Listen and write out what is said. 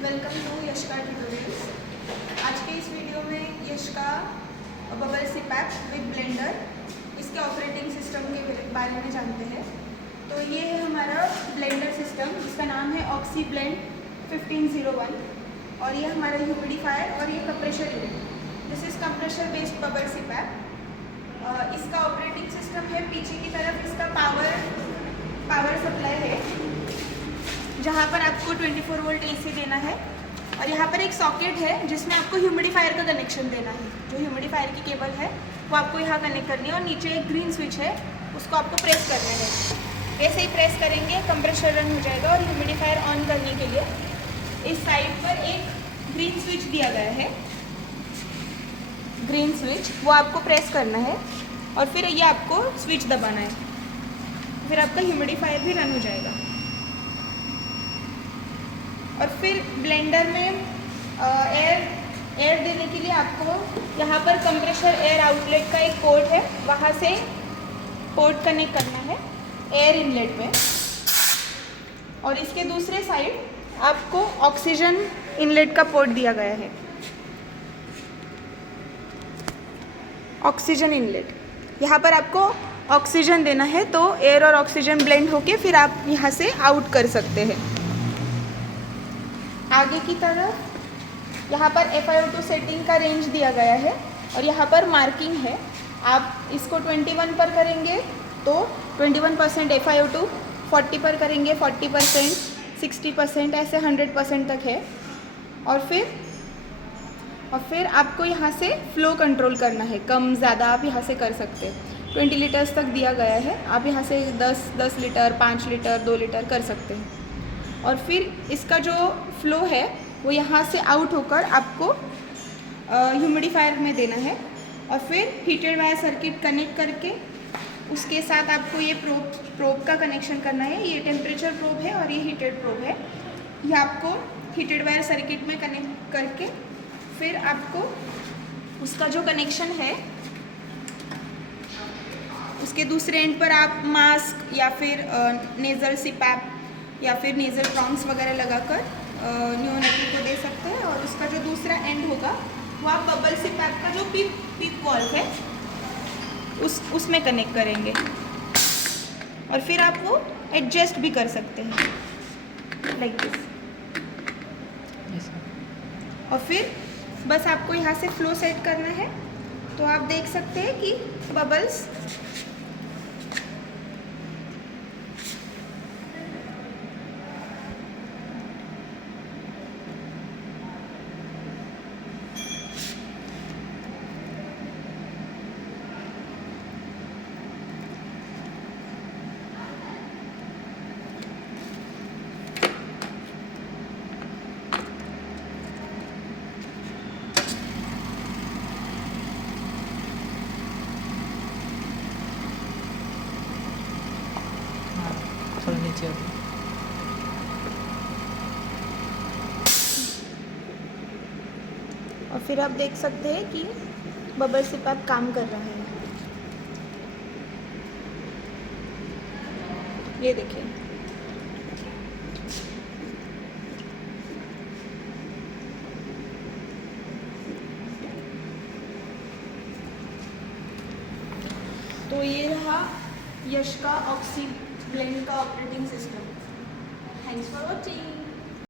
Welcome to यश का tutorials. आज के इस वीडियो में यश का बबल सिपैप विद ब्लेंडर इसके ऑपरेटिंग सिस्टम के बारे में जानते हैं। तो ये है हमारा ब्लेंडर सिस्टम, जिसका नाम है ऑक्सी ब्लेंड 1501 और ये हमारा ह्यूमिडिफायर और ये compressor unit. This is compressor based bubble CPAP. इसका ऑपरेटिंग सिस्टम है, पीछे की तरफ इसका पावर सप्लाई है जहाँ पर आपको 24 वोल्ट AC देना है, और यहाँ पर एक सॉकेट है जिसमें आपको ह्यूमिडिफायर का कनेक्शन देना है। जो ह्यूमिडिफायर की केबल है वो आपको यहाँ कनेक्ट करनी है, और नीचे एक ग्रीन स्विच है, उसको आपको प्रेस करना है। ऐसे ही प्रेस करेंगे कंप्रेसर रन हो जाएगा। और ह्यूमिडिफायर ऑन करने के लिए इस साइड पर एक ग्रीन स्विच दिया गया है, ग्रीन स्विच, वो आपको प्रेस करना है और फिर ये आपको स्विच दबाना है, फिर आपका ह्यूमिडिफायर भी रन हो जाएगा। और फिर ब्लेंडर में एयर देने के लिए आपको यहाँ पर कंप्रेसर एयर आउटलेट का एक पोर्ट है, वहाँ से पोर्ट कनेक्ट करना है एयर इनलेट में। और इसके दूसरे साइड आपको ऑक्सीजन इनलेट का पोर्ट दिया गया है, ऑक्सीजन इनलेट। यहाँ पर आपको ऑक्सीजन देना है, तो एयर और ऑक्सीजन ब्लेंड होके फिर आप यहाँ से आउट कर सकते हैं। आगे की तरफ यहाँ पर FiO2 सेटिंग का रेंज दिया गया है और यहाँ पर मार्किंग है। आप इसको 21 पर करेंगे तो 21% FiO2, 40 पर करेंगे 40%, 60%, ऐसे 100% तक है। और फिर आपको यहाँ से फ्लो कंट्रोल करना है, कम ज़्यादा आप यहाँ से कर सकते हैं। 20 लीटर्स तक दिया गया है, आप यहाँ से 10 लीटर, 5 लीटर, 2 लीटर कर सकते हैं। और फिर इसका जो फ्लो है वो यहाँ से आउट होकर आपको ह्यूमिडिफायर में देना है। और फिर हीटेड वायर सर्किट कनेक्ट करके उसके साथ आपको ये प्रोब का कनेक्शन करना है। ये टेम्परेचर प्रोब है और ये हीटेड प्रोब है। ये आपको हीटेड वायर सर्किट में कनेक्ट करके फिर आपको उसका जो कनेक्शन है उसके दूसरे एंड पर आप मास्क या फिर नेज़ल सिपैप या फिर नेज़ल प्रॉन्ग्स वगैरह लगाकर न्यूनेट्री को दे सकते हैं। और उसका जो दूसरा एंड होगा वो आप बबल सिपैप का जो पिप वाल्व है उसमें कनेक्ट करेंगे, और फिर आप वो एडजस्ट भी कर सकते हैं लाइक दिस। और फिर बस आपको यहाँ से फ्लो सेट करना है, तो आप देख सकते हैं कि बबल्स नीचे और फिर आप देख सकते हैं कि बबल सिपैप काम कर रहा है। ये देखिए, तो ये रहा यश का ऑक्सी ब्लेंड का operating system. Thanks for watching.